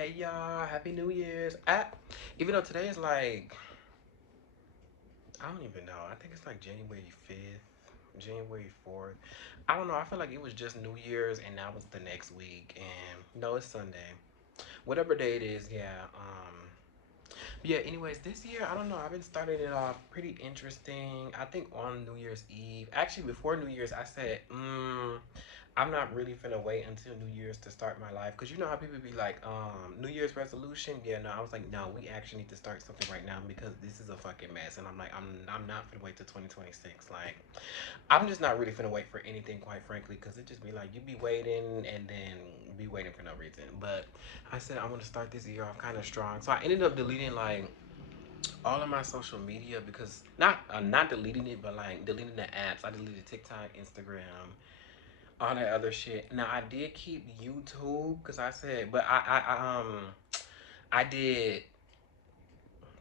Hey y'all, Happy New Year's. Even though today is like, I don't even know. I think it's like January 5th, January 4th. I don't know. I feel like it was just New Year's and now it's the next week. And no, it's Sunday. Whatever day it is, yeah. Yeah, anyways, this year, I don't know. I've been starting it off pretty interesting. I think on New Year's Eve, actually, before New Year's, I said, I'm not really finna wait until New Year's to start my life. Cause you know how people be like, New Year's resolution. Yeah, no, I was like, no, we actually need to start something right now because this is a fucking mess. And I'm like, I'm not finna wait till 2026. Like, I'm just not really finna wait for anything, quite frankly, cause it just be like you be waiting and then be waiting for no reason. But I said I want to start this year off kind of strong, so I ended up deleting like all of my social media because not deleting it, but like deleting the apps. I deleted TikTok, Instagram, all that other shit. Now I did keep YouTube because I said, but I did.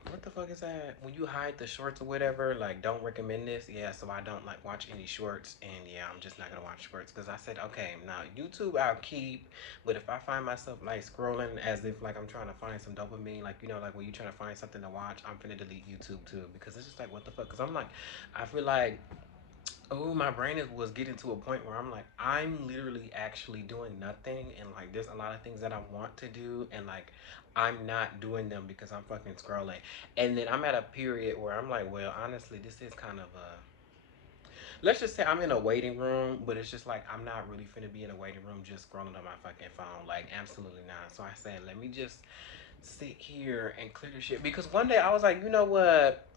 What the fuck is that? When you hide the shorts or whatever, like don't recommend this. Yeah, so I don't like watch any shorts, and yeah, I'm just not gonna watch shorts because I said okay, now YouTube I'll keep, but if I find myself like scrolling as if like I'm trying to find some dopamine, like like when you trying to find something to watch, I'm finna delete YouTube too because it's just like what the fuck? Because I'm like, I feel like oh, my brain was getting to a point where I'm like, I'm literally actually doing nothing, and like, there's a lot of things that I want to do, and like, I'm not doing them because I'm fucking scrolling. And then I'm at a period where I'm like, well, honestly, this is kind of a. Let's just say I'm in a waiting room, but it's just like I'm not really finna be in a waiting room just scrolling on my fucking phone. Like, absolutely not. So I said, let me just sit here and clear the shit because one day I was like, you know what?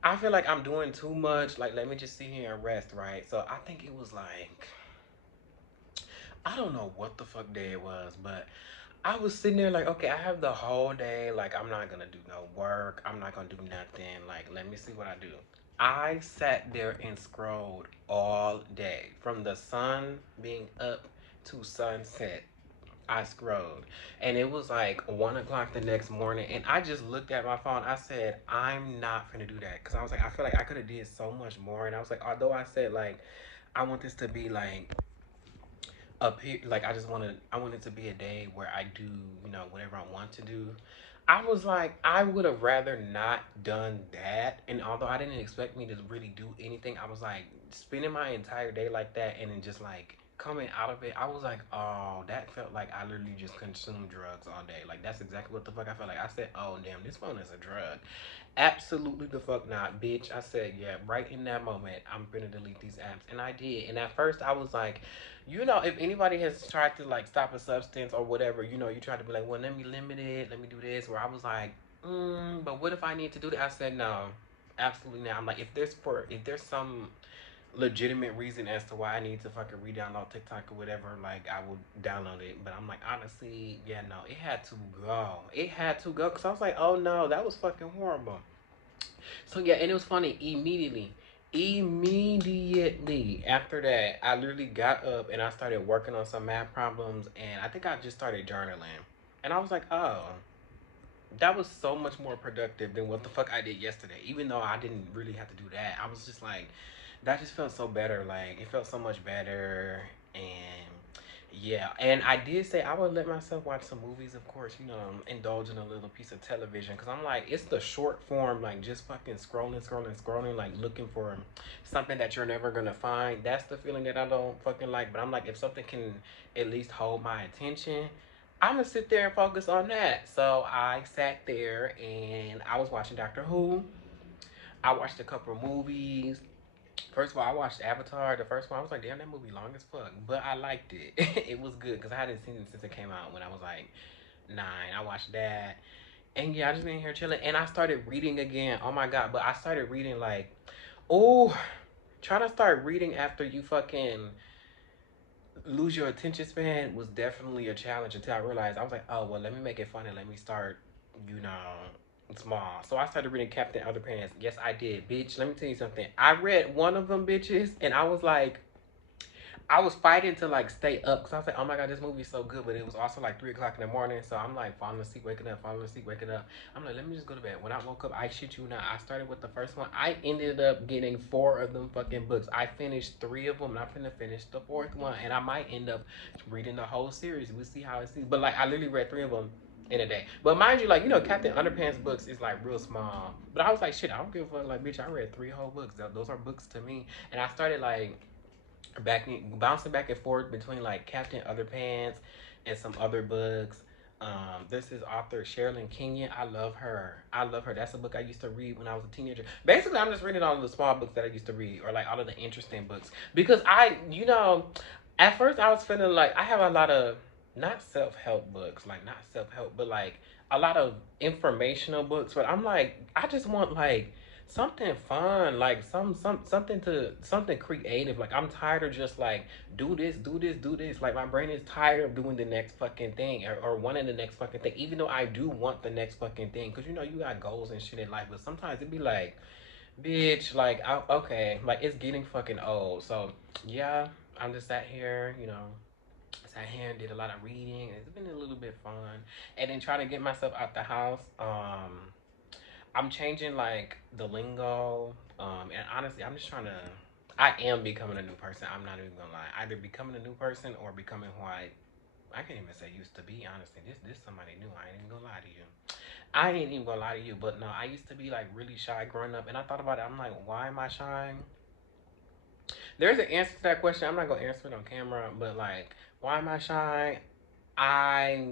I feel like I'm doing too much. Like, let me just sit here and rest, right? So I think it was like, I don't know what the fuck day it was, but I was sitting there like, okay, I have the whole day. Like, I'm not gonna do no work. I'm not gonna do nothing. Like, let me see what I do. I sat there and scrolled all day from the sun being up to sunset. I scrolled, and it was like 1 o'clock the next morning, and I just looked at my phone. I said, I'm not gonna do that because I was like, I feel like I could have did so much more, and I was like, although I said like I want this to be like up here, like I want it to be a day where I do whatever I want to do. I was like, I would have rather not done that. And although I didn't expect me to really do anything, I was like spending my entire day like that and then just like coming out of it, I was like, oh, that felt like I literally just consumed drugs all day. Like that's exactly what the fuck I felt like. I said, oh damn, this phone is a drug. Absolutely the fuck not, bitch. I said, yeah, right in that moment, I'm gonna delete these apps. And I did. And at first I was like, if anybody has tried to like stop a substance or whatever, you try to be like, well, let me limit it, let me do this. Where I was like, but what if I need to do that? I said no, absolutely not. I'm like, if there's some legitimate reason as to why I need to fucking re-download TikTok or whatever, like I will download it. But I'm like, honestly, yeah, no, it had to go. It had to go because I was like, oh no, that was fucking horrible. So yeah, and it was funny. Immediately after that, I literally got up and I started working on some math problems, and I think I just started journaling. And I was like, oh, that was so much more productive than what the fuck I did yesterday. Even though I didn't really have to do that, I was just like, that just felt so better. Like it felt so much better, and yeah. And I did say I would let myself watch some movies, of course. Indulge in a little piece of television because I'm like, it's the short form, like just fucking scrolling, like looking for something that you're never gonna find. That's the feeling that I don't fucking like. But I'm like, if something can at least hold my attention, I'm gonna sit there and focus on that. So I sat there and I was watching Doctor Who. I watched a couple of movies. First of all, I watched Avatar. The first one, I was like, damn, that movie long as fuck, but I liked it. It was good because I hadn't seen it since it came out when I was like 9. I watched that, and yeah, I just been here chilling. And I started reading again. Oh my god! But I started reading like, oh, trying to start reading after you fucking lose your attention span was definitely a challenge until I realized I was like, oh well, let me make it fun and let me start, you know, small. So I started reading Captain Underpants. Yes, I did, bitch. Let me tell you something. I read one of them bitches, and I was like, I was fighting to like stay up because I was like, oh my god, this movie is so good, but it was also like 3 o'clock in the morning. So I'm like falling asleep, waking up, falling asleep, waking up. I'm like, let me just go to bed. When I woke up, I shit you not, I started with the first one. I ended up getting 4 of them fucking books. I finished 3 of them, and I'm finna finish the fourth one, and I might end up reading the whole series. We'll see how it seems. But like, I literally read 3 of them. in a day. But mind you, like, you know, Captain Underpants books is like real small. But I was like, shit, I don't give a fuck. Like, bitch, I read 3 whole books. Those are books to me. And I started like bouncing back and forth between like Captain Underpants and some other books. This is author Sherilyn Kenyon. I love her. I love her. That's a book I used to read when I was a teenager. Basically, I'm just reading all of the small books that I used to read, or like all of the interesting books, because you know, at first I was feeling like I have a lot of not self help books, like not self help, but like a lot of informational books. But I'm like, I just want like something fun, like something creative. Like I'm tired of just like do this, do this, do this. Like my brain is tired of doing the next fucking thing, or wanting the next fucking thing. Even though I do want the next fucking thing, because you know you got goals and shit in life, but sometimes it be like, bitch, like okay, like it's getting fucking old. So yeah, I'm just sat here, you know. Sat here and did a lot of reading. It's been a little bit fun, and then trying to get myself out the house. I'm changing like the lingo. And honestly, I'm just trying to. I am becoming a new person. I'm not even gonna lie. Either becoming a new person or becoming who I can't even say used to be. Honestly, this somebody new. I ain't even gonna lie to you. I ain't even gonna lie to you. But no, I used to be like really shy growing up, and I thought about it. I'm like, why am I shy? There's an answer to that question. I'm not gonna answer it on camera, but like, why am I shy? I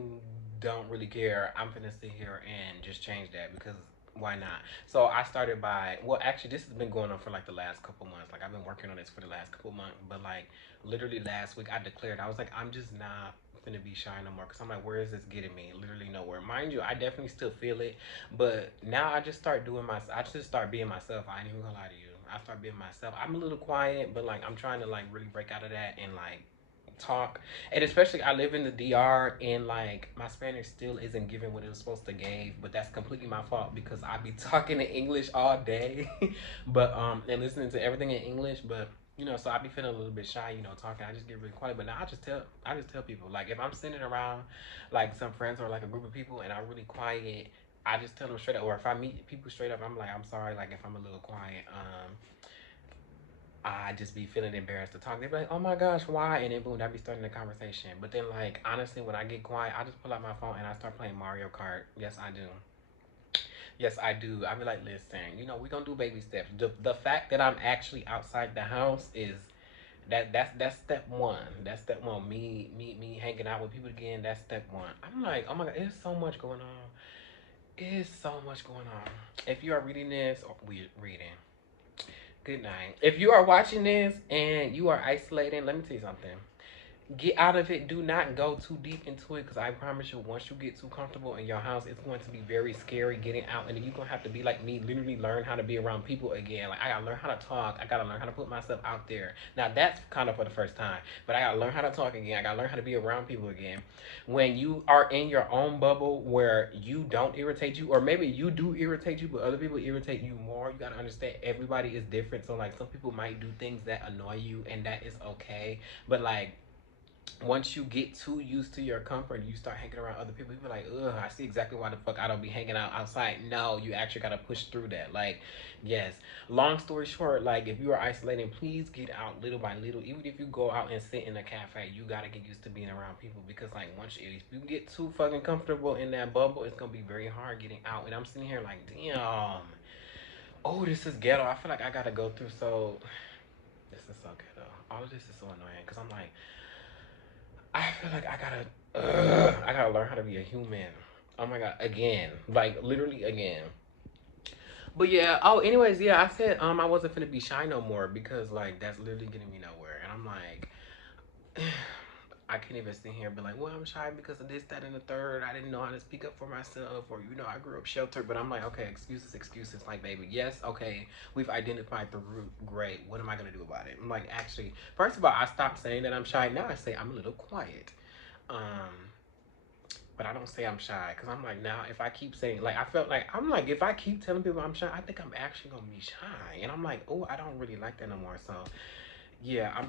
don't really care. I'm gonna sit here and just change that because why not? So I started by well, actually, this has been going on for like the last couple months. Like I've been working on this for the last couple months, but like literally last week I declared I was like I'm just not gonna be shy no more because I'm like where is this getting me? Literally nowhere. Mind you, I definitely still feel it, but now I just start doing my. I just start being myself. I ain't even gonna lie to you. I start being myself. I'm a little quiet, but like I'm trying to like really break out of that and like talk. And especially I live in the DR and like my Spanish still isn't giving what it was supposed to give, but that's completely my fault because I be talking in English all day. But and listening to everything in English, but you know, so I be feeling a little bit shy, you know, talking. I just get really quiet. But now I just tell people like if I'm sitting around like some friends or like a group of people and I'm really quiet, I just tell them straight up. Or if I meet people straight up, I'm like, I'm sorry, like if I'm a little quiet. I just be feeling embarrassed to talk. They be like, "Oh my gosh, why?" And then boom, that be starting the conversation. But then, like honestly, when I get quiet, I just pull out my phone and I start playing Mario Kart. Yes, I do. Yes, I do. I be like, listen, you know, we gonna do baby steps. The fact that I'm actually outside the house is that's step one. That's step one. Me hanging out with people again. That's step one. I'm like, oh my god, there's so much going on. It's so much going on. If you are reading this or we reading, good night. If you are watching this and you are isolating, let me tell you something. Get out of it. Do not go too deep into it because I promise you, once you get too comfortable in your house, it's going to be very scary getting out. And then you're going to have to be like me, literally learn how to be around people again. Like, I got to learn how to talk. I got to learn how to put myself out there. Now, that's kind of for the first time, but I got to learn how to talk again. I got to learn how to be around people again. When you are in your own bubble where you don't irritate you, or maybe you do irritate you, but other people irritate you more, you got to understand everybody is different. So, like, some people might do things that annoy you, and that is okay. But, like, once you get too used to your comfort, you start hanging around other people. You be like, ugh, I see exactly why the fuck I don't be hanging out outside. No, you actually gotta push through that. Like, yes. Long story short, like if you are isolating, please get out little by little. Even if you go out and sit in a cafe, you gotta get used to being around people because like once if you get too fucking comfortable in that bubble, it's gonna be very hard getting out. And I'm sitting here like, damn. Oh, this is ghetto. I feel like I gotta go through so. This is so ghetto. All of this is so annoying because I'm like. I feel like I gotta learn how to be a human. Oh my god, again, like literally again. But yeah, oh, anyways, yeah, I said I wasn't finna be shy no more because like that's literally getting me nowhere, and I'm like, I can't even sit here and be like, well, I'm shy because of this, that, and the third. I didn't know how to speak up for myself, or you know, I grew up sheltered. But I'm like, okay, excuses, excuses. Like, baby, yes, okay, we've identified the root. Great. What am I gonna do about it? I'm like, actually, first of all, I stopped saying that I'm shy. Now I say I'm a little quiet. Um, but I don't say I'm shy because I'm like now if I keep saying like I felt like I'm like if I keep telling people I'm shy, I think I'm actually gonna be shy, and I'm like oh I don't really like that no more. So Yeah, I'm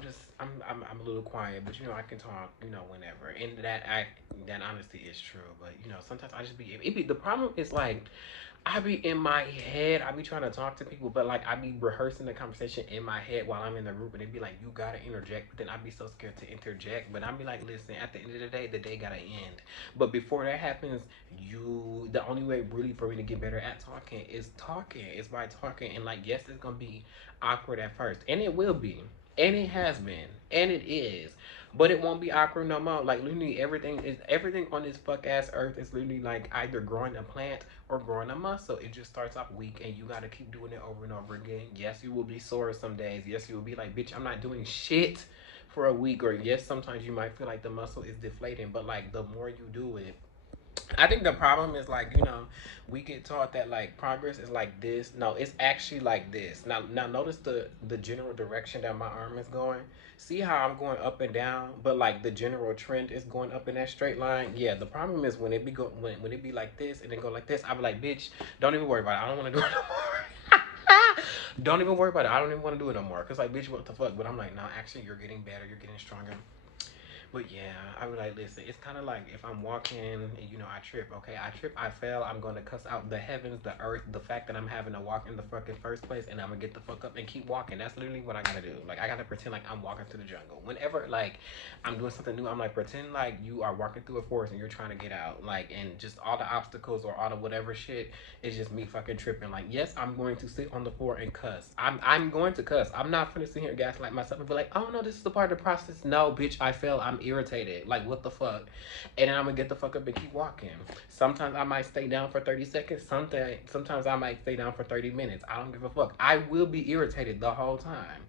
a little quiet, but I can talk, whenever. And that honesty is true. But sometimes I just the problem is like I be in my head, I be trying to talk to people, but like I be rehearsing the conversation in my head while I'm in the group, and they be like, "You gotta interject," but then I be so scared to interject. But I be like, "Listen, at the end of the day gotta end." But before that happens, the only way really for me to get better at talking is talking. Is by talking, and like, yes, it's gonna be awkward at first, and it will be, and it has been, and it is. But it won't be awkward no more. Like literally everything on this fuck ass earth is literally like either growing a plant or growing a muscle. It just starts off weak and you gotta keep doing it over and over again. Yes, you will be sore some days. Yes, you will be like, bitch, I'm not doing shit for a week. Or yes, sometimes you might feel like the muscle is deflating, but like the more you do it, I think the problem is like, we get taught that like progress is like this. No, it's actually like this. Now notice the general direction that my arm is going. See how I'm going up and down, but like the general trend is going up in that straight line. Yeah, the problem is when it be like this and then go like this, I be like, bitch, don't even worry about it. I don't want to do it no more. Don't even worry about it. I don't even want to do it no more. Cause like, bitch, what the fuck? But I'm like, no, actually, you're getting better. You're getting stronger. But yeah, I would like listen. It's kind of like if I'm walking and I trip. Okay, I trip, I fail. I'm gonna cuss out the heavens, the earth, the fact that I'm having to walk in the fucking first place, and I'm gonna get the fuck up and keep walking. That's literally what I gotta do. Like I gotta pretend like I'm walking through the jungle. Whenever like I'm doing something new, I'm like pretend like you are walking through a forest and you're trying to get out. Like and just all the obstacles or all the whatever shit is just me fucking tripping. Like yes, I'm going to sit on the floor and cuss. I'm going to cuss. I'm not gonna sit here and gaslight myself and be like, oh no, this is the part of the process. No, bitch, I fail. I'm irritated. Like what the fuck? And then I'm gonna get the fuck up and keep walking. Sometimes I might stay down for 30 seconds. Sometimes I might stay down for 30 minutes. I don't give a fuck. I will be irritated the whole time.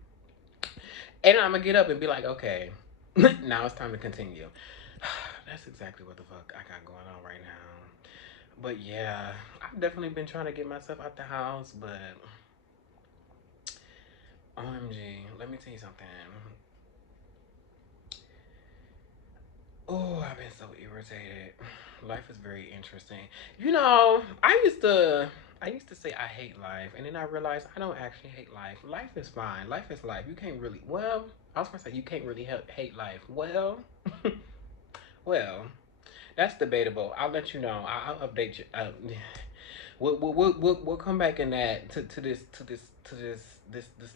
And then I'm gonna get up and be like, okay, now it's time to continue. That's exactly what the fuck I got going on right now. But yeah, I've definitely been trying to get myself out the house, but OMG, let me tell you something. Oh, I've been so irritated. Life is very interesting. I used to say I hate life, and then I realized I don't actually hate life. Life is fine. Life is life. You can't really. Well, I was gonna say you can't really hate life. Well, well, that's debatable. I'll let you know. I'll update you. We'll come back in that to this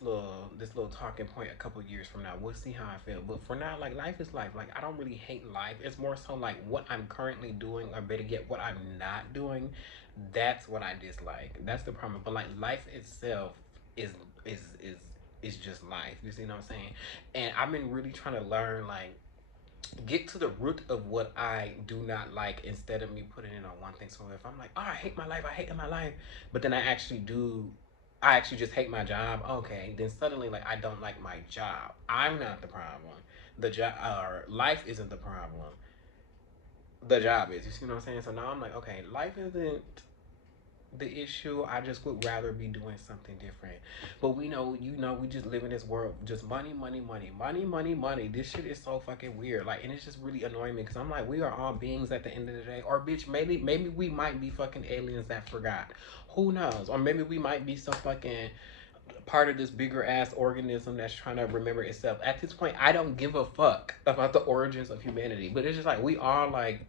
little talking point a couple years from now. We'll see how I feel. But for now, like life is life. Like I don't really hate life. It's more so like what I'm currently doing, or better yet, what I'm not doing. That's what I dislike. That's the problem. But like life itself is is is is just life. You see what I'm saying? And I've been really trying to learn like get to the root of what I do not like instead of me putting it on one thing. So if I'm like, oh, I hate my life, I hate my life, but then I actually just hate my job. Okay, then suddenly like I don't like my job. I'm not the problem. The job or life isn't the problem. The job is. You see what I'm saying? So now I'm like, okay, life isn't the issue. I just would rather be doing something different. But we just live in this world, just money, money, money, money, money, money. This shit is so fucking weird. Like, and it's just really annoying me because I'm like, we are all beings at the end of the day. Or bitch, maybe we might be fucking aliens that forgot. Who knows? Or maybe we might be some fucking part of this bigger ass organism that's trying to remember itself. At this point, I don't give a fuck about the origins of humanity. But it's just like we are like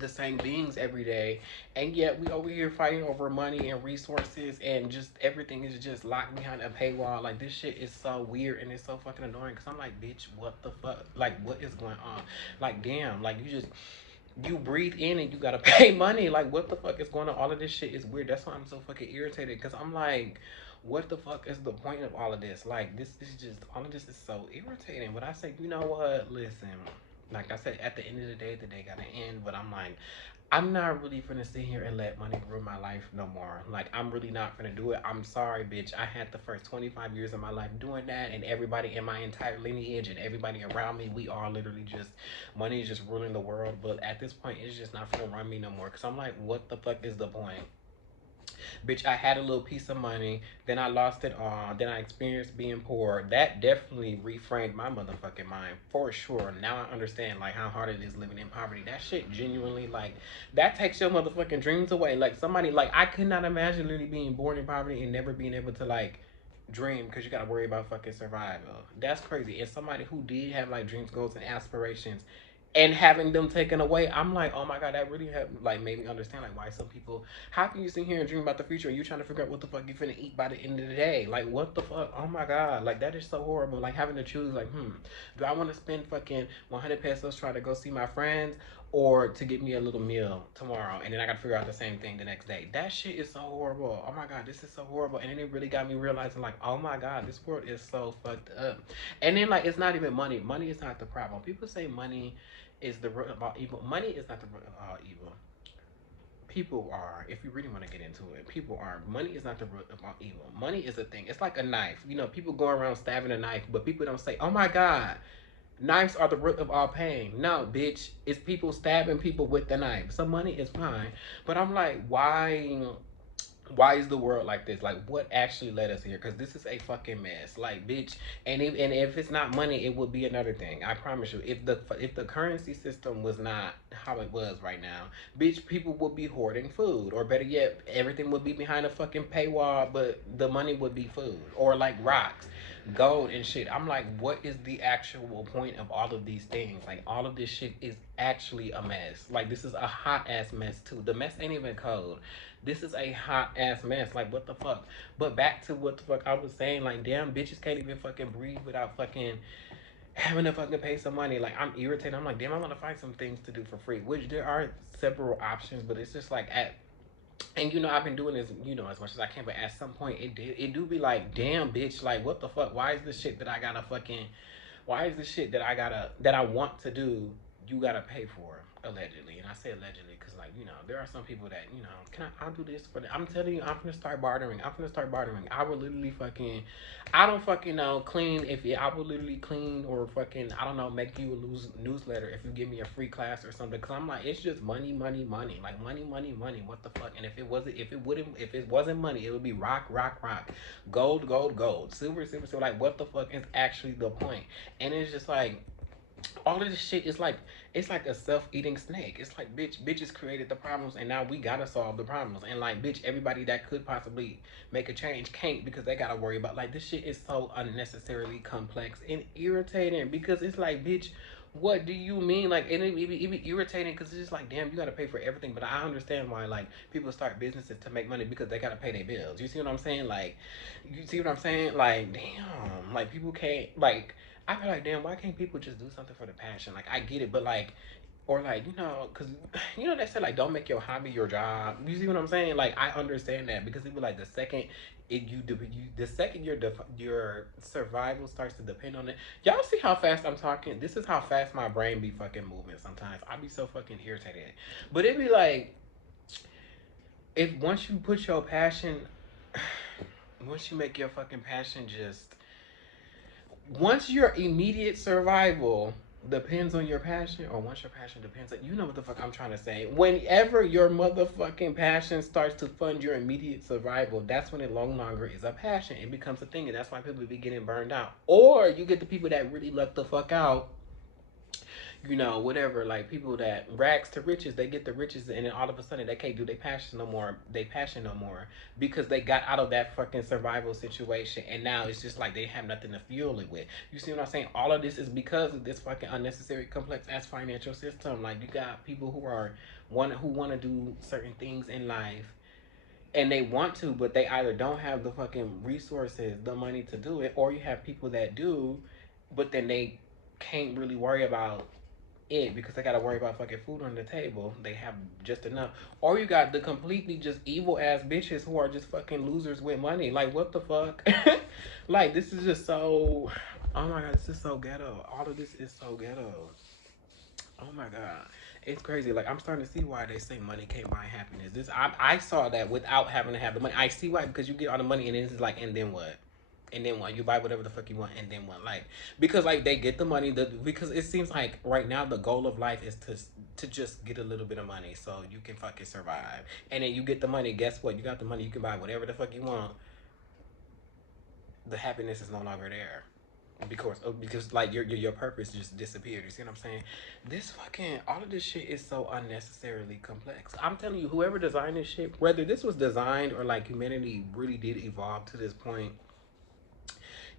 the same beings every day, and yet we over here fighting over money and resources, and just everything is just locked behind a paywall. Like this shit is so weird and it's so fucking annoying because I'm like, bitch, what the fuck? Like what is going on? Like damn, like you breathe in and you gotta pay money. Like what the fuck is going on? All of this shit is weird. That's why I'm so fucking irritated because I'm like, what the fuck is the point of all of this? Like this is just all of this is so irritating. But I say, you know what? Listen, like I said, at the end of the day gotta end. But I'm like, I'm not really finna sit here and let money ruin my life no more. Like, I'm really not finna do it. I'm sorry, bitch. I had the first 25 years of my life doing that, and everybody in my entire lineage and everybody around me, we are literally just, money is just ruling the world. But at this point, it's just not finna run me no more. Because I'm like, what the fuck is the point? Bitch, I had a little piece of money, then I lost it all, then I experienced being poor. That definitely reframed my motherfucking mind for sure. Now I understand like how hard it is living in poverty. That shit genuinely like that takes your motherfucking dreams away. Like somebody like I could not imagine literally being born in poverty and never being able to like dream because you gotta worry about fucking survival. That's crazy. And somebody who did have like dreams, goals, and aspirations, and having them taken away, I'm like, oh my god, that really have like made me understand like why some people. How can you sit here and dream about the future and you trying to figure out what the fuck you finna eat by the end of the day? Like what the fuck? Oh my god, like that is so horrible. Like having to choose like, do I want to spend fucking 100 pesos trying to go see my friends? Or to get me a little meal tomorrow, and then I gotta figure out the same thing the next day. That shit is so horrible. Oh my god, this is so horrible. And then it really got me realizing, like, oh my god, this world is so fucked up. And then like, it's not even money. Money is not the problem. People say money is the root of all evil. Money is not the root of all evil. People are, if you really want to get into it, people are. Money is not the root of all evil. Money is a thing. It's like a knife. You know, people go around stabbing a knife, but people don't say, oh my God, knives are the root of all pain. No, bitch, it's people stabbing people with the knife. So money is fine. But I'm like, why is the world like this? Like, what actually led us here? Because this is a fucking mess. Like, bitch, and if it's not money, it would be another thing. I promise you. If the currency system was not how it was right now, bitch, people would be hoarding food, or better yet, everything would be behind a fucking paywall, but the money would be food or like rocks, gold and shit. I'm like, what is the actual point of all of these things? Like, all of this shit is actually a mess. Like, this is a hot ass mess too. The mess ain't even cold. This is a hot ass mess. Like, what the fuck? But back to what the fuck I was saying. Like, damn, bitches can't even fucking breathe without fucking having to fucking pay some money. Like, I'm irritated. I'm like, damn, I want to find some things to do for free. Which there are several options, but it's just like and I've been doing this, as much as I can. But at some point, it do be like, damn, bitch, like, what the fuck? Why is this shit that I gotta fucking why is the shit that I want to do, you gotta pay for, allegedly? And I say allegedly because, like, there are some people that, I'll do this for them. I'm telling you, I'm gonna start bartering. I will literally fucking, I don't fucking know, clean. I will literally clean, or fucking, I don't know, make you a newsletter if you give me a free class or something. Because I'm like, it's just money, money, money. Like, money, money, money. What the fuck? And if it wasn't money, it would be rock, rock, rock, gold, gold, gold, silver, silver, silver. Like, what the fuck is actually the point? And it's just like, all of this shit is like, it's like a self-eating snake. It's like, bitches created the problems, and now we gotta solve the problems. And like, bitch, everybody that could possibly make a change can't, because they gotta worry about, like, this shit is so unnecessarily complex and irritating, because it's like, bitch, what do you mean? Like, and it be irritating because it's just like, damn, you gotta pay for everything. But I understand why, like, people start businesses to make money, because they gotta pay their bills. You see what I'm saying? Like, you see what I'm saying? Like, damn, like, people can't, like, I feel like, damn, why can't people just do something for the passion? Like, I get it, but like, or like, because they say, like, don't make your hobby your job. You see what I'm saying? Like, I understand that, because it be like, the second the second your survival starts to depend on it. Y'all see how fast I'm talking? This is how fast my brain be fucking moving. Sometimes I be so fucking irritated, but it be like, if once you put your passion, once you make your fucking passion just once your immediate survival depends on your passion, or once your passion depends on, you know what the fuck I'm trying to say. Whenever your motherfucking passion starts to fund your immediate survival, that's when it no longer is a passion. It becomes a thing, and that's why people be getting burned out. Or you get the people that really luck the fuck out, whatever, like people that rags to riches, they get the riches, and then all of a sudden they can't do their passion no more. Because they got out of that fucking survival situation, and now it's just like they have nothing to fuel it with. You see what I'm saying? All of this is because of this fucking unnecessary, complex ass financial system. Like, you got people who want to do certain things in life, and they want to, but they either don't have the fucking resources, the money to do it, or you have people that do, but then they can't really worry about it because they gotta worry about fucking food on the table. They have just enough. Or you got the completely just evil ass bitches who are just fucking losers with money. Like, what the fuck? Like, this is just so. Oh my god, this is so ghetto. All of this is so ghetto. Oh my god, it's crazy. Like, I'm starting to see why they say money can't buy happiness. I saw that without having to have the money. I see why, because you get all the money, and then it's like, and then what? And then what? You buy whatever the fuck you want, and then what? Like, because like they get the money, because it seems like right now the goal of life is to just get a little bit of money so you can fucking survive. And then you get the money. Guess what? You got the money. You can buy whatever the fuck you want. The happiness is no longer there, because like your purpose just disappeared. You see what I'm saying? This fucking all of this shit is so unnecessarily complex. I'm telling you, whoever designed this shit, whether this was designed or like humanity really did evolve to this point,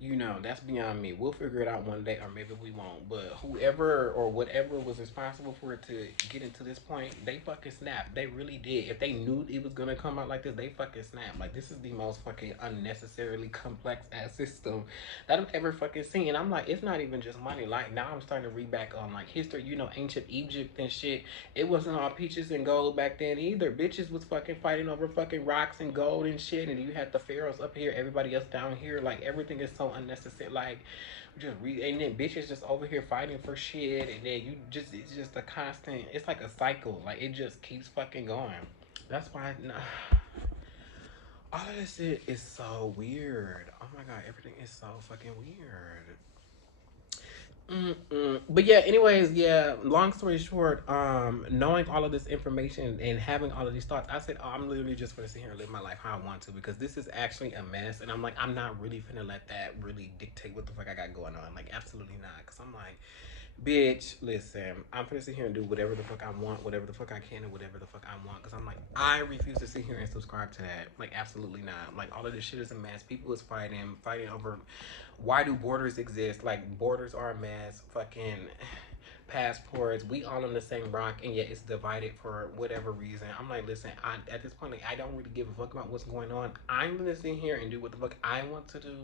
you know, that's beyond me. We'll figure it out one day, or maybe we won't. But whoever or whatever was responsible for it to get into this point, they fucking snapped. They really did. If they knew it was gonna come out like this, they fucking snapped. Like, this is the most fucking unnecessarily complex ass system that I've ever fucking seen. And I'm like, it's not even just money. Like, now I'm starting to read back on like history. You know, ancient Egypt and shit. It wasn't all peaches and gold back then either. Bitches was fucking fighting over fucking rocks and gold and shit. And you had the pharaohs up here, everybody else down here. Like, everything is so unnecessary. Like, just read, and then bitches just over here fighting for shit. And then you just, it's just a constant, it's like a cycle. Like, it just keeps fucking going. That's why, nah, all of this shit is so weird. Oh my god, everything is so fucking weird. Mm-mm. But yeah, anyways, yeah, long story short, knowing all of this information and having all of these thoughts, I said, oh, I'm literally just gonna sit here and live my life how I want to, because this is actually a mess. And I'm like, I'm not really finna let that really dictate what the fuck I got going on. Like, absolutely not. Because I'm like, bitch, listen, I'm gonna sit here and do whatever the fuck I want, whatever the fuck I can, and whatever the fuck I want. Because I'm like, I refuse to sit here and subscribe to that. Like, absolutely not. Like, all of this shit is a mess. People is fighting over why do borders exist? Like, borders are a mess. Fucking passports. We all on the same rock, and yet it's divided for whatever reason. I'm like, listen, at this point, like, I don't really give a fuck about what's going on. I'm gonna sit here and do what the fuck I want to do,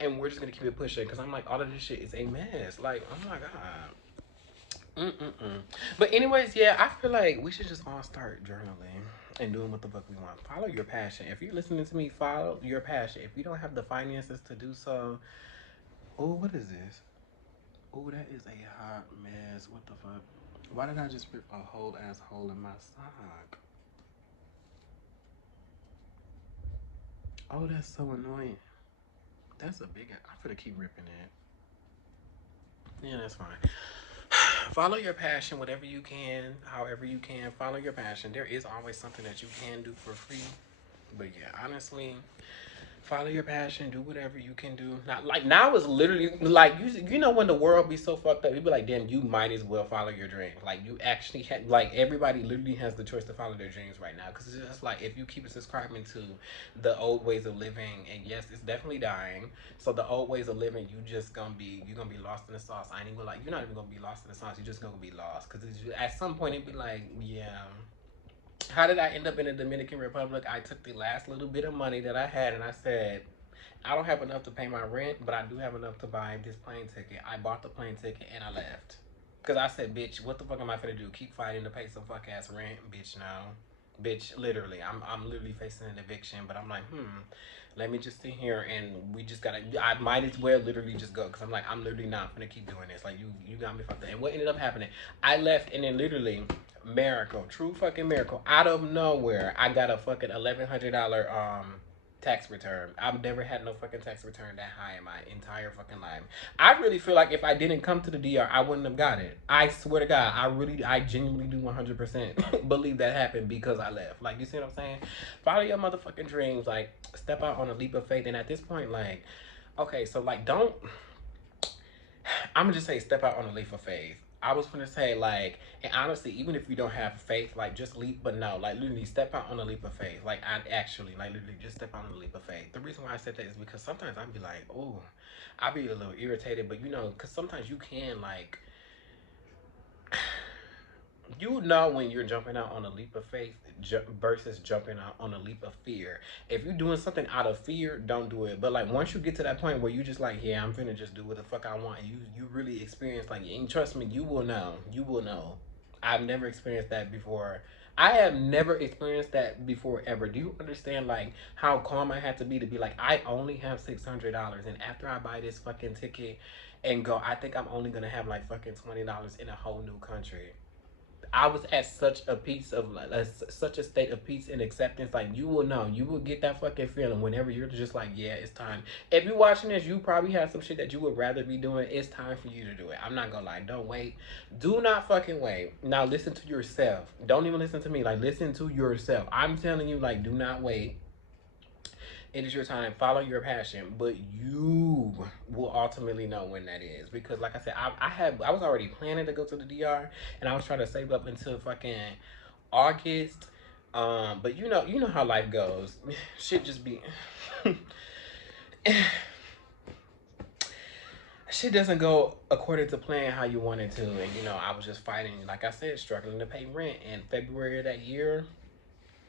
and we're just gonna keep it pushing. Cause I'm like, all of this shit is a mess. Like, oh my god. Mm-mm-mm. But anyways, yeah, I feel like we should just all start journaling and doing what the fuck we want. Follow your passion. If you're listening to me, follow your passion. If you don't have the finances to do so, oh, what is this? Oh, that is a hot mess. What the fuck? Why did I just rip a whole ass hole in my sock? Oh, that's so annoying. That's a big. I'm gonna keep ripping it. Yeah, that's fine. Follow your passion, whatever you can, however you can. Follow your passion. There is always something that you can do for free. But yeah, honestly, follow your passion, do whatever you can do. Not like now is literally like you know when the world be so fucked up, you be like, damn, you might as well follow your dream. Like you actually like everybody literally has the choice to follow their dreams right now, because it's just like if you keep subscribing to the old ways of living, and yes, it's definitely dying. So the old ways of living, you're gonna be lost in the sauce. I ain't even gonna like you're not even gonna be lost in the sauce. You're just gonna be lost because at some point it'd be like, yeah. How did I end up in the Dominican Republic? I took the last little bit of money that I had and I said, I don't have enough to pay my rent, but I do have enough to buy this plane ticket. I bought the plane ticket and I left. Because I said, bitch, what the fuck am I finna do? Keep fighting to pay some fuck ass rent? Bitch, no. Bitch, literally. I'm literally facing an eviction, but I'm like, let me just sit here and we just gotta, I might as well literally just go. Because I'm like, I'm literally not gonna keep doing this. Like, you got me fucked up. And what ended up happening, I left and then literally, miracle, true fucking miracle, out of nowhere, I got a fucking $1,100 tax return. I've never had no fucking tax return that high in my entire fucking life. I really feel like if I didn't come to the DR, I wouldn't have got it. I swear to God, I genuinely do 100% believe that happened because I left. Like, you see what I'm saying? Follow your motherfucking dreams. Like, step out on a leap of faith. And at this point, like, okay, so like, don't. I'm gonna just say step out on a leap of faith. I was gonna say like, and honestly, even if you don't have faith, like just leap, but no, like literally step out on a leap of faith. Like I actually, like literally, just step out on a leap of faith. The reason why I said that is because sometimes I'd be like, oh, I'd be a little irritated, but you know, because sometimes you can like you know when you're jumping out on a leap of faith versus jumping out on a leap of fear. If you're doing something out of fear, don't do it. But like once you get to that point where you just like, yeah, I'm finna just do what the fuck I want, and you really experience like, and trust me, you will know. You will know. I've never experienced that before. I have never experienced that before ever. Do you understand like how calm I had to be like, I only have $600, and after I buy this fucking ticket and go, I think I'm only gonna have like fucking $20 in a whole new country. I was at such a peace of such a state of peace and acceptance. Like you will know, you will get that fucking feeling whenever you're just like, yeah, it's time. If you're watching this, you probably have some shit that you would rather be doing. It's time for you to do it. I'm not gonna lie. Don't wait. Do not fucking wait. Now listen to yourself. Don't even listen to me. Like listen to yourself. I'm telling you, like, do not wait. It is your time. Follow your passion, but you will ultimately know when that is. Because, like I said, I was already planning to go to the DR, and I was trying to save up until fucking August. But you know how life goes. Shit just be. shit doesn't go according to plan how you want it to. And you know, I was just fighting, like I said, struggling to pay rent in February of that year.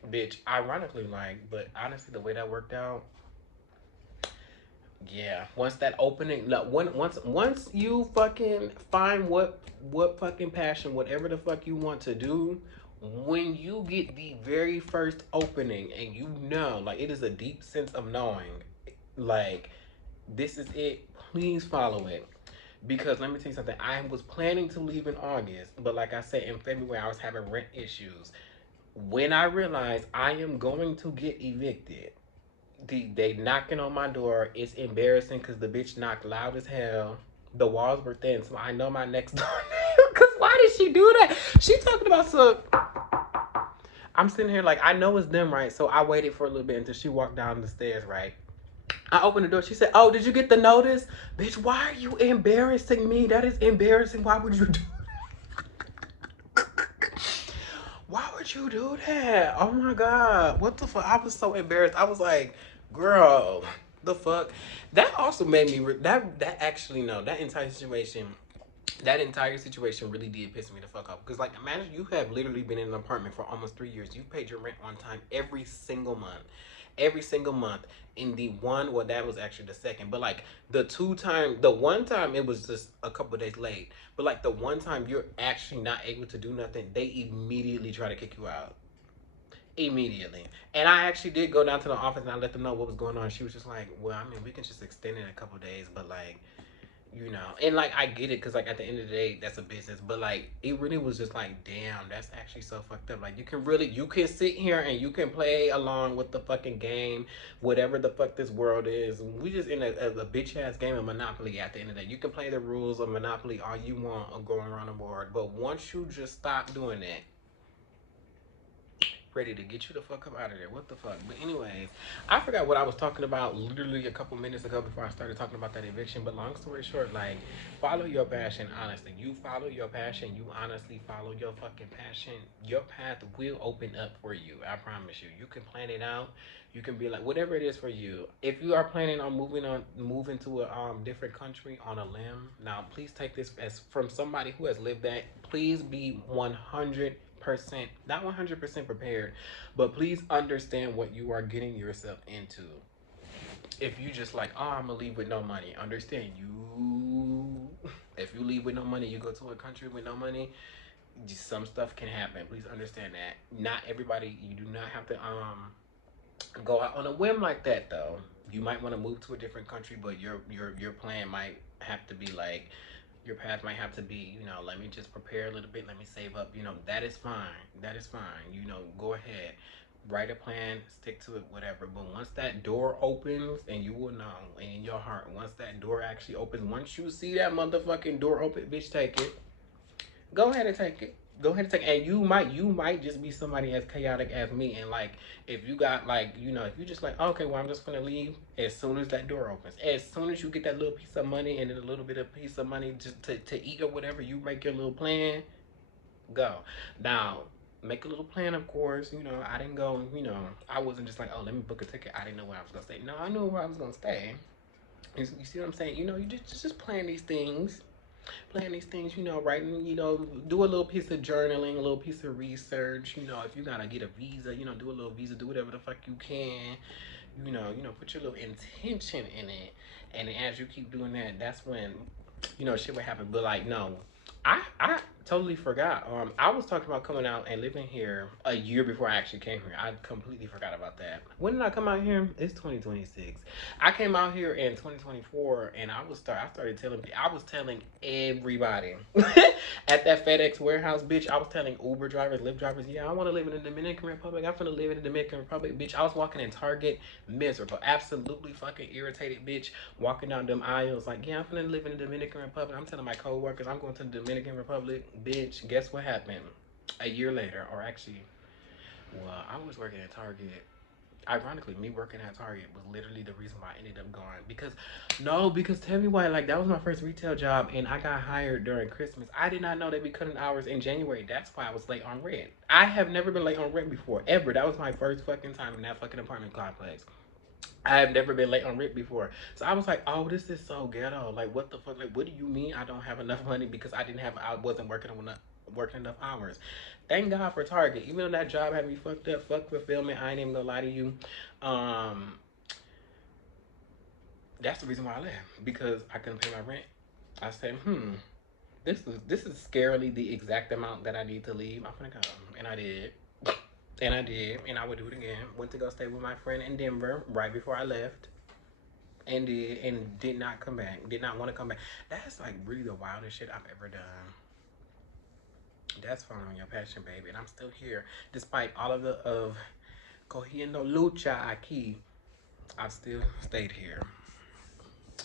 Bitch, ironically, like, but honestly, the way that worked out, yeah. Once that opening, look, once you fucking find what fucking passion, whatever the fuck you want to do, when you get the very first opening and you know, like, it is a deep sense of knowing, like, this is it. Please follow it. Because let me tell you something. I was planning to leave in August, but like I said, in February I was having rent issues. When I realized I am going to get evicted, they knocking on my door. It's embarrassing because the bitch knocked loud as hell. The walls were thin, so I know my next door neighbor. Cause why did she do that? She talking about some. I'm sitting here like I know it's them, right? So I waited for a little bit until she walked down the stairs, right? I opened the door. She said, "Oh, did you get the notice, bitch? Why are you embarrassing me? That is embarrassing. Why would you do? Why would you do that? Oh my god, what the fuck? I was so embarrassed. I was like, girl, the fuck. That also made me that actually no, that entire situation really did piss me the fuck off. Because like, imagine you have literally been in an apartment for almost 3 years. You paid your rent on time every single month. In the one, well, that was actually the second, but like the one time it was just a couple of days late. But like the one time you're actually not able to do nothing, they immediately try to kick you out. Immediately. And I actually did go down to the office and I let them know what was going on. She was just like, well, I mean, we can just extend it a couple of days, but like, you know, and like I get it because like at the end of the day that's a business, but like it really was just like, damn, that's actually so fucked up. Like you can sit here and you can play along with the fucking game, whatever the fuck this world is. We just in a bitch ass game of Monopoly. At the end of the day, you can play the rules of Monopoly all you want or going around the board, but once you just stop doing that, ready to get you the fuck up out of there. What the fuck? But anyways, I forgot what I was talking about literally a couple minutes ago before I started talking about that eviction. But long story short, like, follow your passion honestly. You follow your passion, you honestly follow your fucking passion. Your path will open up for you. I promise you. You can plan it out. You can be like whatever it is for you. If you are planning on moving to a different country on a limb, now please take this as from somebody who has lived that. Please be 100%, not 100% prepared, but please understand what you are getting yourself into. If you just like, oh, I'm gonna leave with no money, understand you. If you leave with no money, you go to a country with no money, some stuff can happen. Please understand that. Not everybody, you do not have to go out on a whim like that though. You might want to move to a different country, but your plan might have to be like your path might have to be, you know, let me just prepare a little bit, let me save up, you know, that is fine. That is fine. You know, go ahead. Write a plan, stick to it, whatever. But once that door opens, and you will know in your heart, once that door actually opens, once you see that motherfucking door open, bitch, take it. Go ahead and take it. Go ahead and take it. And you might just be somebody as chaotic as me. And like if you got like, you know, if you just like, okay, well I'm just gonna leave as soon as that door opens. As soon as you get that little piece of money and then a little bit of piece of money just to eat or whatever, you make your little plan, go. Now make a little plan, of course. You know, I didn't go, you know, I wasn't just like, oh, let me book a ticket. I didn't know where I was gonna stay. No, I knew where I was gonna stay. You see what I'm saying? You know, you just plan these things, you know, writing, you know, do a little piece of journaling, a little piece of research, you know, if you gotta get a visa, you know, do a little visa, do whatever the fuck you can, put your little intention in it. And then as you keep doing that, that's when, you know, shit would happen. But like, no, I totally forgot. I was talking about coming out and living here a year before I actually came here. I completely forgot about that. When did I come out here? It's 2026. I came out here in 2024, and I started telling I was telling everybody at that FedEx warehouse, bitch. I was telling Uber drivers, Lyft drivers, yeah, I want to live in the Dominican Republic. I'm finna live in the Dominican Republic, bitch. I was walking in Target, miserable, absolutely fucking irritated, bitch. Walking down them aisles, like, yeah, I'm finna live in the Dominican Republic. I'm telling my coworkers I'm going to the Dominican Republic, bitch. Guess what happened? A year later, or actually, well, I was working at Target. Ironically, me working at Target was literally the reason why I ended up going. Because tell me why, like, that was my first retail job, and I got hired during Christmas. I did not know they'd be cutting hours in January. That's why I was late on rent. I have never been late on rent before, ever. That was my first fucking time in that fucking apartment complex. I have never been late on rent before. So I was like, oh, this is so ghetto. Like, what the fuck? Like, what do you mean I don't have enough money because I wasn't working enough hours. Thank God for Target. Even though that job had me fucked up, fuck fulfillment. I ain't even gonna lie to you. Um, that's the reason why I left because I couldn't pay my rent. I said, this is scarily the exact amount that I need to leave. I'm gonna go, and I did. And I did, and I would do it again. Went to go stay with my friend in Denver right before I left. And did not come back. Did not want to come back. That's like really the wildest shit I've ever done. That's following your passion, baby. And I'm still here. Despite all of the cogiendo lucha aquí, I've still stayed here.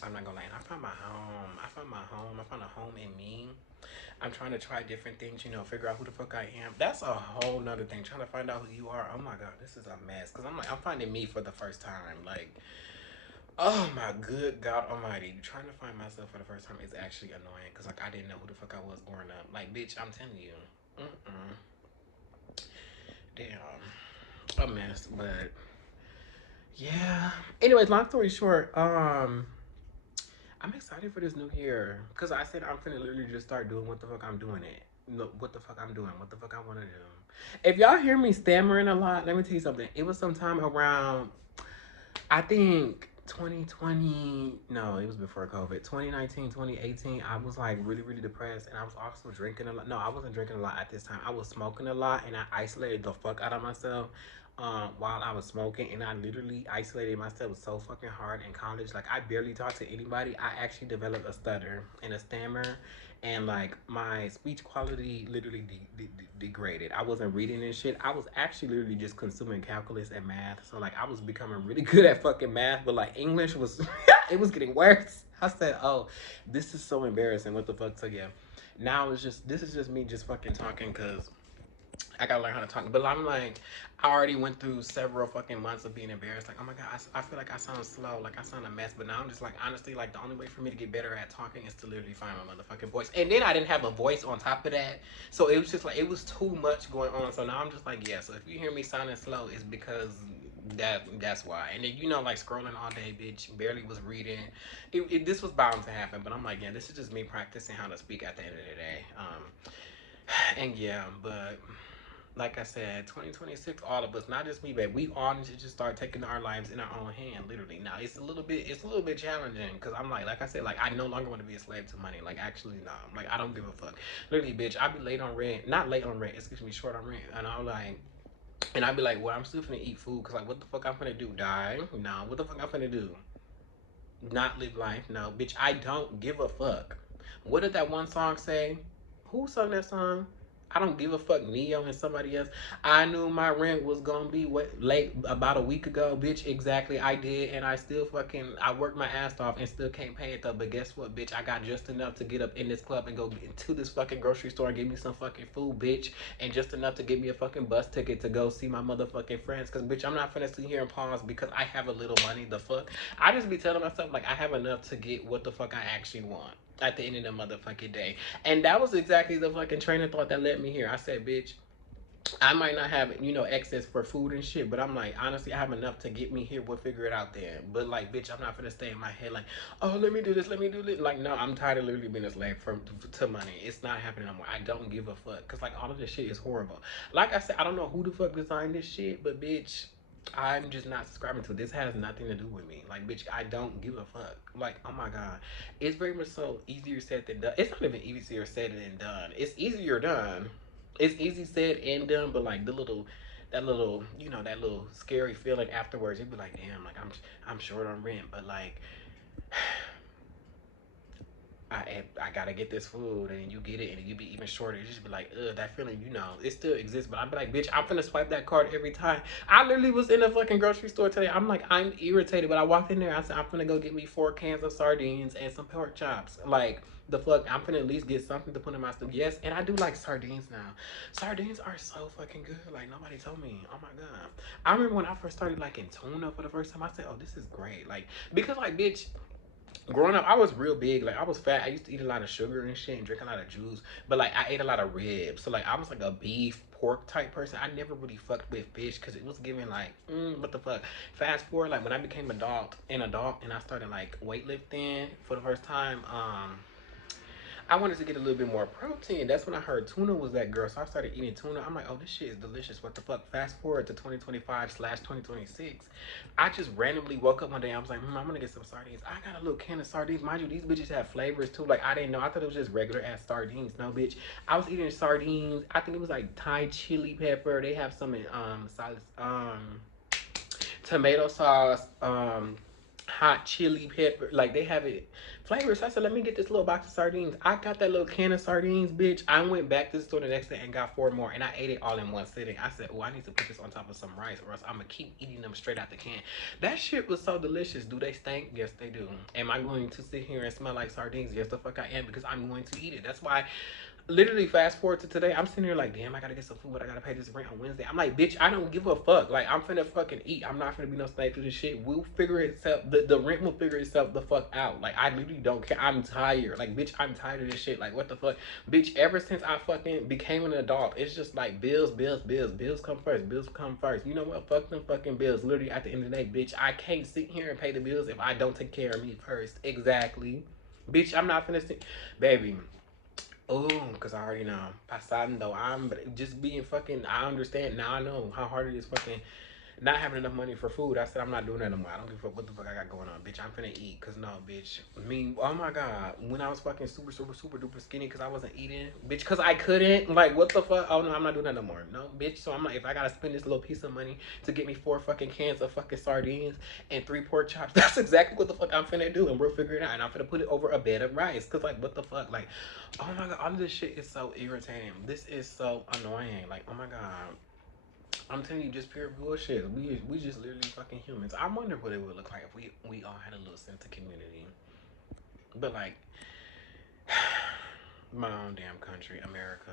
I'm not gonna lie. I found my home. I found my home. I found a home in me. I'm trying to try different things, figure out who the fuck I am. That's a whole nother thing. Trying to find out who you are. Oh my god, this is a mess. Cause I'm finding me for the first time. Like, oh my good God Almighty! Trying to find myself for the first time is actually annoying because like I didn't know who the fuck I was growing up. Like, bitch, I'm telling you, damn, a mess. But yeah. Anyways, long story short, I'm excited for this new year because I said I'm finna literally just start doing what the fuck I'm doing it. Look, what the fuck I'm doing, what the fuck I want to do. If y'all hear me stammering a lot, let me tell you something. It was sometime around I think 2020, no, it was before COVID. 2019, 2018, I was like really, really depressed and I was also drinking a lot. No, I wasn't drinking a lot at this time. I was smoking a lot and I isolated the fuck out of myself while I was smoking, and I literally isolated myself so fucking hard in college. Like, I barely talked to anybody. I actually developed a stutter and a stammer, and like my speech quality literally degraded. I wasn't reading and shit. I was actually literally just consuming calculus and math. So like I was becoming really good at fucking math, but like English was it was getting worse. I said, "Oh, this is so embarrassing. What the fuck?" So yeah, now it's just this is just me just fucking talking because I gotta learn how to talk. But I'm like, I already went through several fucking months of being embarrassed. Like, oh my god, I feel like I sound slow, like I sound a mess. But now I'm just like, honestly, like the only way for me to get better at talking is to literally find my motherfucking voice. And then I didn't have a voice on top of that, so it was just like it was too much going on. So now I'm just like, yeah. So if you hear me sounding slow, it's because that's why. And then like scrolling all day, bitch, barely was reading. This was bound to happen. But I'm like, yeah, this is just me practicing how to speak at the end of the day. And yeah, but like I said, 2026, all of us, not just me, babe. We all need to just start taking our lives in our own hand, literally. Now it's a little bit challenging because I'm like I said, like I no longer want to be a slave to money. Like actually, no, like I don't give a fuck. Literally, bitch, I be late on rent, not late on rent, excuse me, short on rent, and I'm like. And I'd be like, well, I'm still finna eat food, cause like, what the fuck I'm finna do? Die? No. What the fuck I'm finna do? Not live life? No, bitch. I don't give a fuck. What did that one song say? Who sung that song? I don't give a fuck. Neo and somebody else. I knew my rent was gonna be late about a week ago, bitch. Exactly, I did, and I still I worked my ass off and still can't pay it though. But guess what, bitch? I got just enough to get up in this club and go to this fucking grocery store and get me some fucking food, bitch, and just enough to get me a fucking bus ticket to go see my motherfucking friends. Cause bitch, I'm not finna sit here and pause because I have a little money. The fuck, I just be telling myself like I have enough to get what the fuck I actually want at the end of the motherfucking day. And that was exactly the fucking train of thought that led me here. I said, bitch, I might not have, access for food and shit, but I'm like, honestly, I have enough to get me here. We'll figure it out then. But like, bitch, I'm not gonna stay in my head like, oh, let me do this, let me do this. Like, no, I'm tired of literally being a slave to money. It's not happening no more. I don't give a fuck. Cause like, all of this shit is horrible. Like I said, I don't know who the fuck designed this shit, but bitch, I'm just not subscribing to it. This has nothing to do with me. Like, bitch, I don't give a fuck. Like, oh my god. It's very much so easier said than done. It's not even easier said than done. It's easier done. It's easy said and done, but like that little, that little scary feeling afterwards, you'd be like, damn, like I'm short on rent, but like I gotta get this food, and you get it, and you be even shorter. You just be like, ugh, that feeling, it still exists. But I'd be like, bitch, I'm finna swipe that card every time. I literally was in a fucking grocery store today. I'm like, I'm irritated, but I walked in there. I said, I'm finna go get me 4 cans of sardines and some pork chops. Like, the fuck, I'm finna at least get something to put in my stuff. Yes, and I do like sardines now. Sardines are so fucking good. Like, nobody told me. Oh my god. I remember when I first started liking tuna for the first time. I said, oh, this is great. Like, because like, bitch, growing up, I was real big. Like I was fat. I used to eat a lot of sugar and shit and drink a lot of juice. But like I ate a lot of ribs. So like I was like a beef pork type person. I never really fucked with fish because it was giving like what the fuck. Fast forward, like when I became adult and I started like weightlifting for the first time. I wanted to get a little bit more protein. That's when I heard tuna was that girl. So I started eating tuna. I'm like, oh, this shit is delicious. What the fuck? Fast forward to 2025/2026. I just randomly woke up one day. I was like, I'm gonna get some sardines. I got a little can of sardines. Mind you, these bitches have flavors too. Like I didn't know. I thought it was just regular ass sardines. No, bitch. I was eating sardines. I think it was like Thai chili pepper. They have some in sauce, tomato sauce, hot chili pepper. Like they have it flavors. So I said, let me get this little box of sardines. I got that little can of sardines, bitch. I went back to the store the next day and got 4 more, and I ate it all in one sitting. I said, oh, I need to put this on top of some rice, or else I'm gonna keep eating them straight out the can. That shit was so delicious. Do they stink? Yes, they do. Am I going to sit here and smell like sardines? Yes, the fuck I am, because I'm going to eat it. That's why literally fast forward to today, I'm sitting here like, damn, I gotta get some food, but I gotta pay this rent on Wednesday. I'm like, bitch, I don't give a fuck. Like, I'm finna fucking eat. I'm not finna be no slave to this shit. We'll figure itself. The rent will figure itself the fuck out. Like, I literally don't care. I'm tired. Like, bitch, I'm tired of this shit. Like, what the fuck, bitch? Ever since I fucking became an adult, it's just like bills, bills, bills. Bills come first. Bills come first. You know what? Fuck them fucking bills. Literally, at the end of the day, bitch, I can't sit here and pay the bills if I don't take care of me first. Exactly, bitch. I'm not finna sit, baby. Oh, because I already know. Pasando. I'm just being fucking. I understand. Now I know how hard it is fucking not having enough money for food. I said I'm not doing that no more. I don't give a fuck what the fuck I got going on, bitch. I'm finna eat, cause no, bitch. Me, oh my god, when I was fucking super, super, super duper skinny, cause I wasn't eating, bitch, cause I couldn't. Like, what the fuck? Oh no, I'm not doing that no more. No, bitch. So I'm like, if I gotta spend this little piece of money to get me 4 fucking cans of fucking sardines and 3 pork chops, that's exactly what the fuck I'm finna do, and we'll figure it out. And I'm finna put it over a bed of rice, cause like, what the fuck, like, oh my god, all of this shit is so irritating. This is so annoying. Like, oh my god. I'm telling you, just pure bullshit. We just literally fucking humans. I wonder what it would look like if we all had a little sense of community. But like my own damn country, America.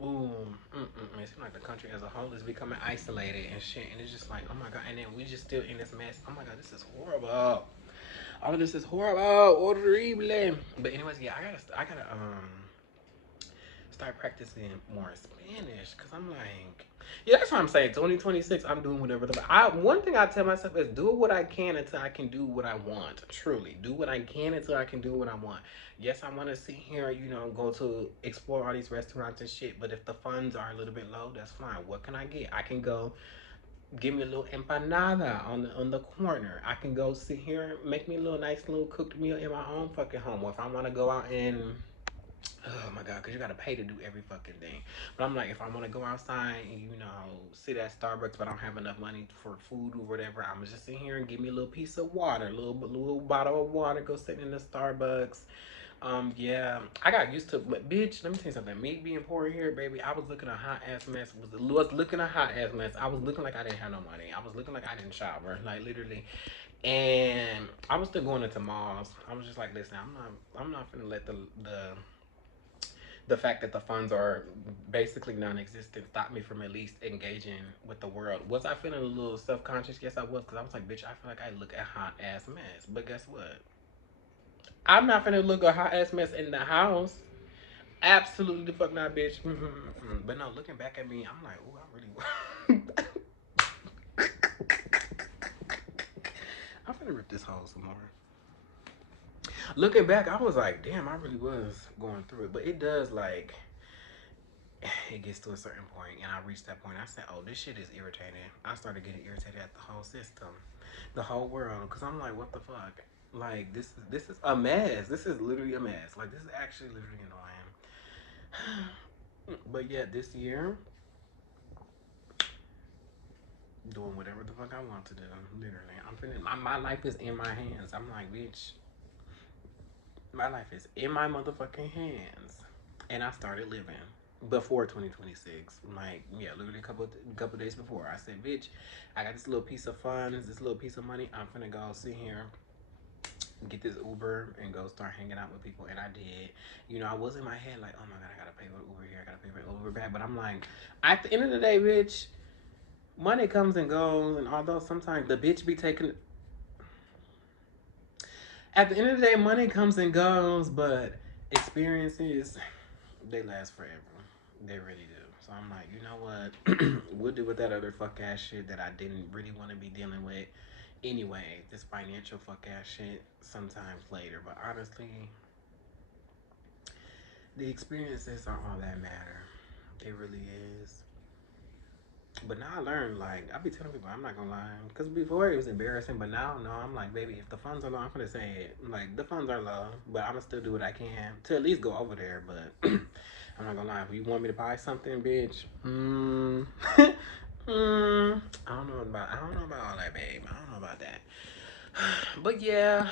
Ooh, it seems like the country as a whole is becoming isolated and shit, and it's just like, oh my god, and then we just still in this mess. Oh my god, this is horrible. All of this is horrible, horrible. But anyways, yeah, I gotta start practicing more Spanish because I'm like, yeah, that's what I'm saying. 2026, I'm doing whatever. One thing I tell myself is do what I can until I can do what I want. Truly, do what I can until I can do what I want. Yes, I want to sit here, go to explore all these restaurants and shit. But if the funds are a little bit low, that's fine. What can I get? I can go give me a little empanada on the corner. I can go sit here, make me a little nice little cooked meal in my own fucking home. Or if I want to go out and oh my god, because you gotta pay to do every fucking thing. But I'm like, if I want to go outside and sit at Starbucks, but I don't have enough money for food or whatever, I'm just sit here and give me a little piece of water, little bottle of water. Go sit in the Starbucks. Yeah, I got used to, but bitch, let me tell you something. Me being poor here, baby, I was looking a hot ass mess. Was looking a hot ass mess. I was looking like I didn't have no money. I was looking like I didn't shower, like literally. And I was still going into malls. I was just like, listen, I'm not gonna let the fact that the funds are basically non-existent stopped me from at least engaging with the world. Was I feeling a little self-conscious? Yes, I was, because I was like, bitch, I feel like I look a hot ass mess. But guess what? I'm not finna look a hot ass mess in the house. Absolutely the fuck not, bitch. But no, looking back at me, I'm like, oh, I really. I'm finna rip this hole some more. Looking back, I was like, damn, I really was going through it. But it does, like, it gets to a certain point, and I reached that point. I said, oh, this shit is irritating. I started getting irritated at the whole system, the whole world, because I'm like, what the fuck? Like, this is a mess. This is literally a mess. Like, this is actually literally annoying. But yeah, this year, doing whatever the fuck I want to do. Literally, I'm finna. My life is in my hands. I'm like, bitch, my life is in my motherfucking hands, and I started living before 2026. Like, yeah, literally a couple days before. I said, bitch, I got this little piece of funds, this little piece of money. I'm finna go sit here, get this Uber, and go start hanging out with people. And I did. I was in my head like, oh my god, I gotta pay for Uber here, I gotta pay for Uber back. But I'm like, at the end of the day, bitch, money comes and goes. And although sometimes the bitch be taking, At the end of the day, money comes and goes, but experiences, they last forever. They really do. So I'm like, you know what? We'll deal with that other fuck ass shit that I didn't really want to be dealing with. Anyway, this financial fuck ass shit sometimes later. But honestly, the experiences are all that matter. It really is. But now I learned, like, I be telling people, I'm not gonna lie. Because before it was embarrassing, but now, no, I'm like, baby, if the funds are low, I'm gonna say it. Like, the funds are low, but I'm gonna still do what I can to at least go over there. But I'm not gonna lie, if you want me to buy something, bitch, I don't know about all that, babe. I don't know about that. But yeah,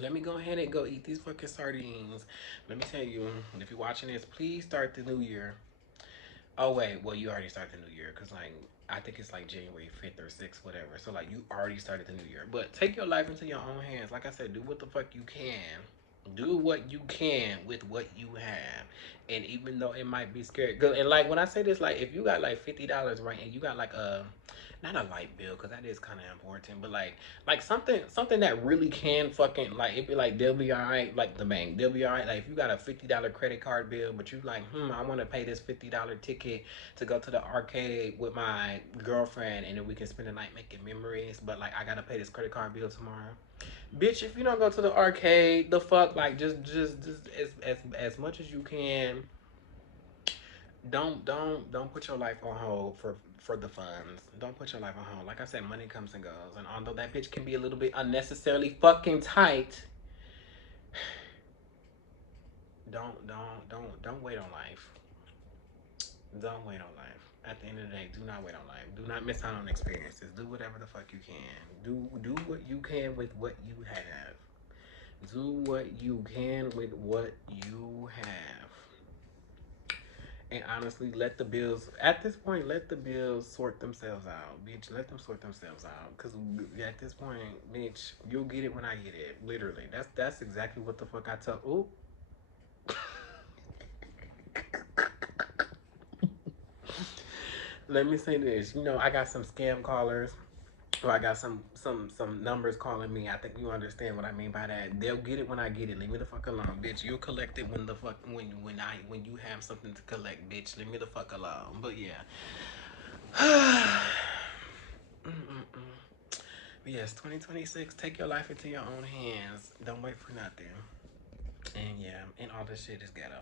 let me go ahead and go eat these fucking sardines. Let me tell you, if you're watching this, please start the new year. Oh wait, well you already started the new year because like I think it's like January 5th or 6th, whatever. So like you already started the new year. But take your life into your own hands. Like I said, do what the fuck you can. Do what you can with what you have. And even though it might be scary, and like when I say this, like if you got like $50 right, and you got like a not a light bill because that is kind of important, but like something that really can fucking like it be like they'll be all right, like the bank they'll be all right. Like if you got a $50 credit card bill, but you like I want to pay this $50 ticket to go to the arcade with my girlfriend, and then we can spend the night making memories. But like I gotta pay this credit card bill tomorrow. Bitch, if you don't go to the arcade, the fuck, like just as much as you can. Don't put your life on hold for the funds. Don't put your life on hold. Like I said, money comes and goes, and although that bitch can be a little bit unnecessarily fucking tight, don't wait on life. Don't wait on life. At the end of the day, do not wait on life. Do not miss out on experiences. Do whatever the fuck you can. Do what you can with what you have. Do what you can with what you have. And honestly, let the bills at this point. Let the bills sort themselves out, bitch. Let them sort themselves out. Cause at this point, bitch, you'll get it when I get it. Literally, that's exactly what the fuck I tell. Ooh. Let me say this. You know, I got some scam callers. Or I got some numbers calling me. I think you understand what I mean by that. They'll get it when I get it. Leave me the fuck alone, bitch. You'll collect it when the fuck when you have something to collect, bitch. Leave me the fuck alone. But yeah. But yes, 2026. Take your life into your own hands. Don't wait for nothing. And yeah, and all this shit is ghetto.